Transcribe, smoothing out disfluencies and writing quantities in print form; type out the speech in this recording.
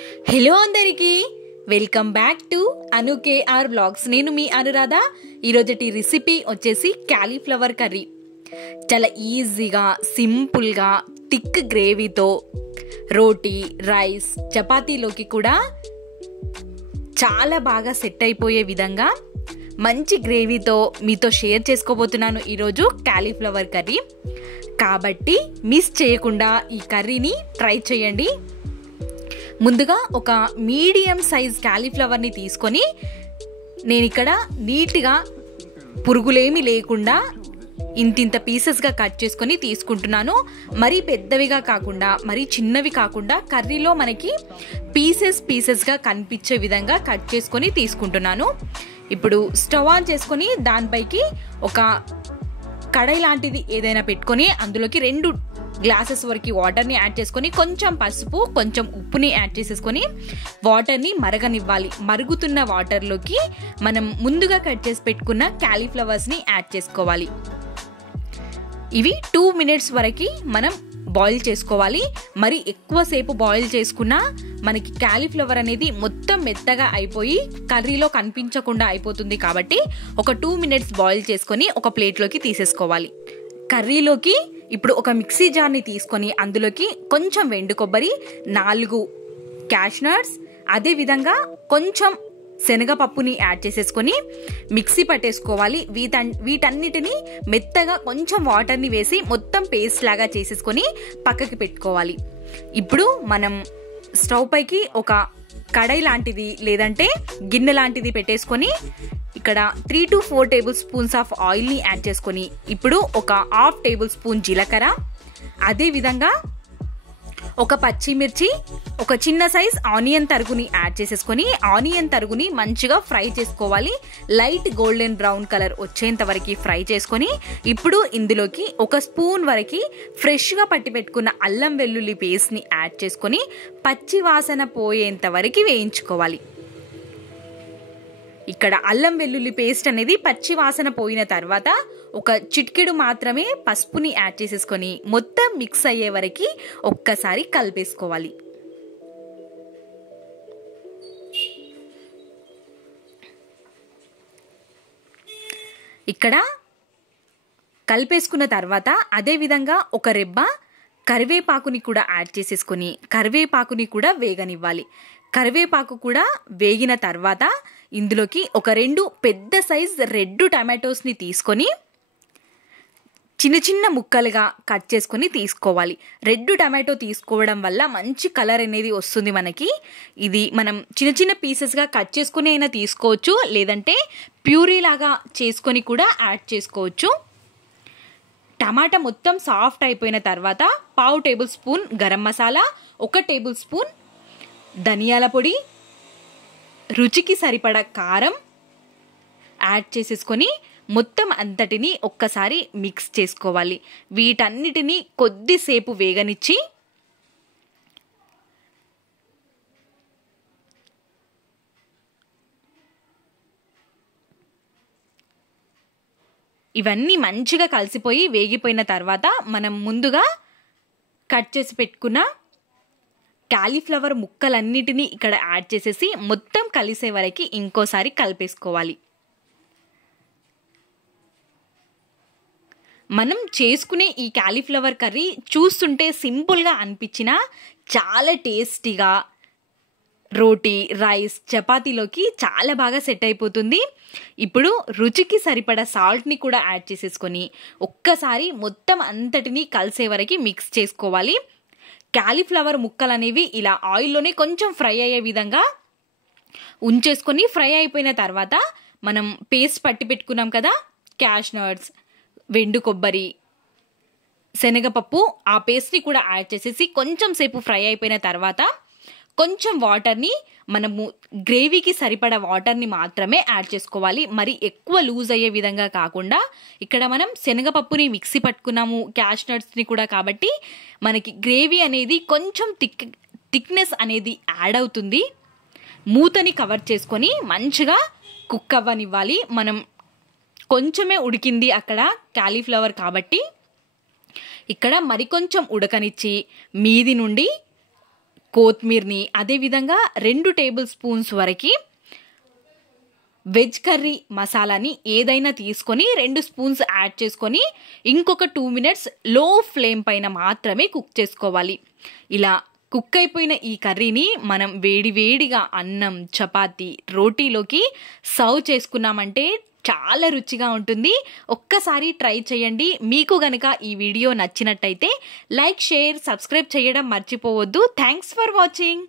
Hello అందరికీ welcome back to Anu KR blogs. నేను మీ అనురాధ. ఈరోజటి రెసిపీ వచ్చేసి క్యాలీఫ్లవర్ కర్రీ. చాలా ఈజీగా సింపుల్గా థిక్ గ్రేవీతో రోటీ, రైస్, చపాతీలోకి కూడా చాలా బాగా సెట్ అయిపోయే విధంగా మంచి గ్రేవీతో మీతో షేర్ చేసుకోబోతున్నాను ఈరోజు క్యాలీఫ్లవర్ కర్రీ. కాబట్టి మిస్ చేయకుండా ఈ కర్రీని ట్రై చేయండి. ముందుగా ఒక మీడియం సైజ్ క్యాలీఫ్లవర్ని తీసుకొని నేను ఇక్కడ నీట్గా పురుగులేమీ లేకుండా ఇంతింత పీసెస్గా కట్ చేసుకొని తీసుకుంటున్నాను. మరీ పెద్దవిగా కాకుండా మరీ చిన్నవి కాకుండా కర్రీలో మనకి పీసెస్గా కనిపించే విధంగా కట్ చేసుకొని తీసుకుంటున్నాను. ఇప్పుడు స్టవ్ ఆన్ చేసుకొని దానిపైకి ఒక కడాయి లాంటిది ఏదైనా పెట్టుకొని అందులోకి 2 గ్లాసెస్ వరకు వాటర్ని యాడ్ చేసుకొని కొంచెం పసుపు, కొంచెం ఉప్పుని యాడ్ చేసేసుకొని వాటర్ని మరగనివ్వాలి. మరుగుతున్న వాటర్లోకి మనం ముందుగా కట్ చేసి పెట్టుకున్న క్యాలీఫ్లవర్స్ని యాడ్ చేసుకోవాలి. ఇవి 2 మినిట్స్ వరకు మనం బాయిల్ చేసుకోవాలి. మరి ఎక్కువసేపు బాయిల్ చేసుకున్నా మనకి క్యాలీఫ్లవర్ అనేది మొత్తం మెత్తగా అయిపోయి కర్రీలో కనిపించకుండా అయిపోతుంది. కాబట్టి ఒక 2 మినిట్స్ బాయిల్ చేసుకొని ఒక ప్లేట్లోకి తీసేసుకోవాలి. కర్రీలోకి ఇప్పుడు ఒక మిక్సీ జార్ని తీసుకొని అందులోకి కొంచెం వెండు కొబ్బరి, 4 క్యాష్నట్స్, అదేవిధంగా కొంచెం శనగపప్పుని యాడ్ చేసేసుకొని మిక్సీ పట్టేసుకోవాలి. వీటన్నిటిని మెత్తగా కొంచెం వాటర్ని వేసి మొత్తం పేస్ట్ లాగా చేసేసుకొని పక్కకి పెట్టుకోవాలి. ఇప్పుడు మనం స్టవ్ పైకి ఒక కడాయి లాంటిది లేదంటే గిన్నె లాంటిది పెట్టేసుకొని ఇక్కడ 3 to 4 టేబుల్ స్పూన్స్ ఆఫ్ ఆయిల్ని యాడ్ చేసుకొని ఇప్పుడు ఒక 1/2 టేబుల్ స్పూన్ జీలకర్ర, అదేవిధంగా ఒక పచ్చిమిర్చి, ఒక చిన్న సైజ్ ఆనియన్ తరుగుని యాడ్ చేసేసుకొని ఆనియన్ తరుగుని మంచిగా ఫ్రై చేసుకోవాలి. లైట్ గోల్డెన్ బ్రౌన్ కలర్ వచ్చేంత వరకు ఫ్రై చేసుకొని ఇప్పుడు ఇందులోకి 1 స్పూన్ వరకు ఫ్రెష్గా పట్టి పెట్టుకున్న అల్లం వెల్లుల్లి పేస్ట్ని యాడ్ చేసుకొని పచ్చి వాసన పోయేంత వరకు వేయించుకోవాలి. ఇక్కడ అల్లం వెల్లుల్లి పేస్ట్ అనేది పచ్చి వాసన పోయిన తర్వాత ఒక చిటికెడు మాత్రమే పసుపుని యాడ్ చేసేసుకొని మొత్తం మిక్స్ అయ్యే వరకు ఒక్కసారి కలిపేసుకోవాలి. ఇక్కడ కలిపేసుకున్న తర్వాత అదేవిధంగా ఒక రెబ్బ కరివేపాకుని కూడా యాడ్ చేసేసుకొని కరివేపాకుని కూడా వేగనివ్వాలి. కరివేపాకు కూడా వేగిన తర్వాత ఇందులోకి ఒక 2 పెద్ద సైజ్ రెడ్ టమాటోస్ని తీసుకొని చిన్న చిన్న ముక్కలుగా కట్ చేసుకొని తీసుకోవాలి. రెడ్ టమాటో తీసుకోవడం వల్ల మంచి కలర్ అనేది వస్తుంది మనకి. ఇది మనం చిన్న చిన్న పీసెస్గా కట్ చేసుకుని అయినా తీసుకోవచ్చు, లేదంటే ప్యూరీ లాగా చేసుకొని కూడా యాడ్ చేసుకోవచ్చు. టమాటా మొత్తం సాఫ్ట్ అయిపోయిన తర్వాత 1/2 table spoon garam masala, 1 table spoon ధనియాల పొడి, రుచికి సరిపడా కారం యాడ్ చేసేసుకొని మొత్తం అంతటిని ఒక్కసారి మిక్స్ చేసుకోవాలి. వీటన్నిటిని కొద్దిసేపు వేగనిచ్చి ఇవన్నీ మంచిగా కలిసిపోయి వేగిపోయిన తర్వాత మనం ముందుగా కట్ చేసి పెట్టుకున్న క్యాలీఫ్లవర్ ముక్కలన్నిటినీ ఇక్కడ యాడ్ చేసేసి మొత్తం కలిసే వరకు ఇంకోసారి కలిపేసుకోవాలి. మనం చేసుకునే ఈ క్యాలీఫ్లవర్ కర్రీ చూస్తుంటే సింపుల్గా అనిపించినా చాలా టేస్టీగా రోటీ, రైస్, చపాతీలోకి చాలా బాగా సెట్ అయిపోతుంది. ఇప్పుడు రుచికి సరిపడా సాల్ట్ని కూడా యాడ్ చేసేసుకొని ఒక్కసారి మొత్తం అంతటినీ కలిసే వరకు మిక్స్ చేసుకోవాలి. క్యాలీఫ్లవర్ ముక్కలు అనేవి ఇలా ఆయిల్లోనే కొంచెం ఫ్రై అయ్యే విధంగా ఉంచేసుకొని ఫ్రై అయిపోయిన తర్వాత మనం పేస్ట్ పట్టి పెట్టుకున్నాం కదా, క్యాష్నట్స్, వెండు కొబ్బరి, శనగపప్పు, ఆ పేస్ట్ని కూడా యాడ్ చేసేసి కొంచెం సేపు ఫ్రై అయిపోయిన తర్వాత కొంచెం వాటర్ని మనము గ్రేవీకి సరిపడా వాటర్ని మాత్రమే యాడ్ చేసుకోవాలి. మరి ఎక్కువ లూజ్ అయ్యే విధంగా కాకుండా ఇక్కడ మనం శనగపప్పుని మిక్సీ పట్టుకున్నాము, క్యాష్నట్స్ని కూడా, కాబట్టి మనకి గ్రేవీ అనేది కొంచెం థిక్నెస్ అనేది యాడ్ అవుతుంది. మూతని కవర్ చేసుకొని మంచిగా కుక్ అవ్వనివ్వాలి. మనం కొంచెమే ఉడికింది అక్కడ క్యాలీఫ్లవర్ కాబట్టి ఇక్కడ మరికొంచెం ఉడకనిచ్చి మీది నుండి కొత్తిమీరని, అదేవిధంగా 2 టేబుల్ స్పూన్స్ వరకు వెజ్ కర్రీ మసాలాని ఏదైనా తీసుకొని 2 స్పూన్స్ యాడ్ చేసుకొని ఇంకొక 2 మినిట్స్ లో ఫ్లేమ్ పైన మాత్రమే కుక్ చేసుకోవాలి. ఇలా కుక్ అయిపోయిన ఈ కర్రీని మనం వేడివేడిగా అన్నం, చపాతీ, రోటీలోకి సర్వ్ చేసుకున్నామంటే చాలా రుచిగా ఉంటుంది. ఒక్కసారి ట్రై చేయండి. మీకు గనక ఈ వీడియో నచ్చినట్టయితే లైక్, షేర్, సబ్స్క్రైబ్ చేయడం మర్చిపోవద్దు. Thanks for watching.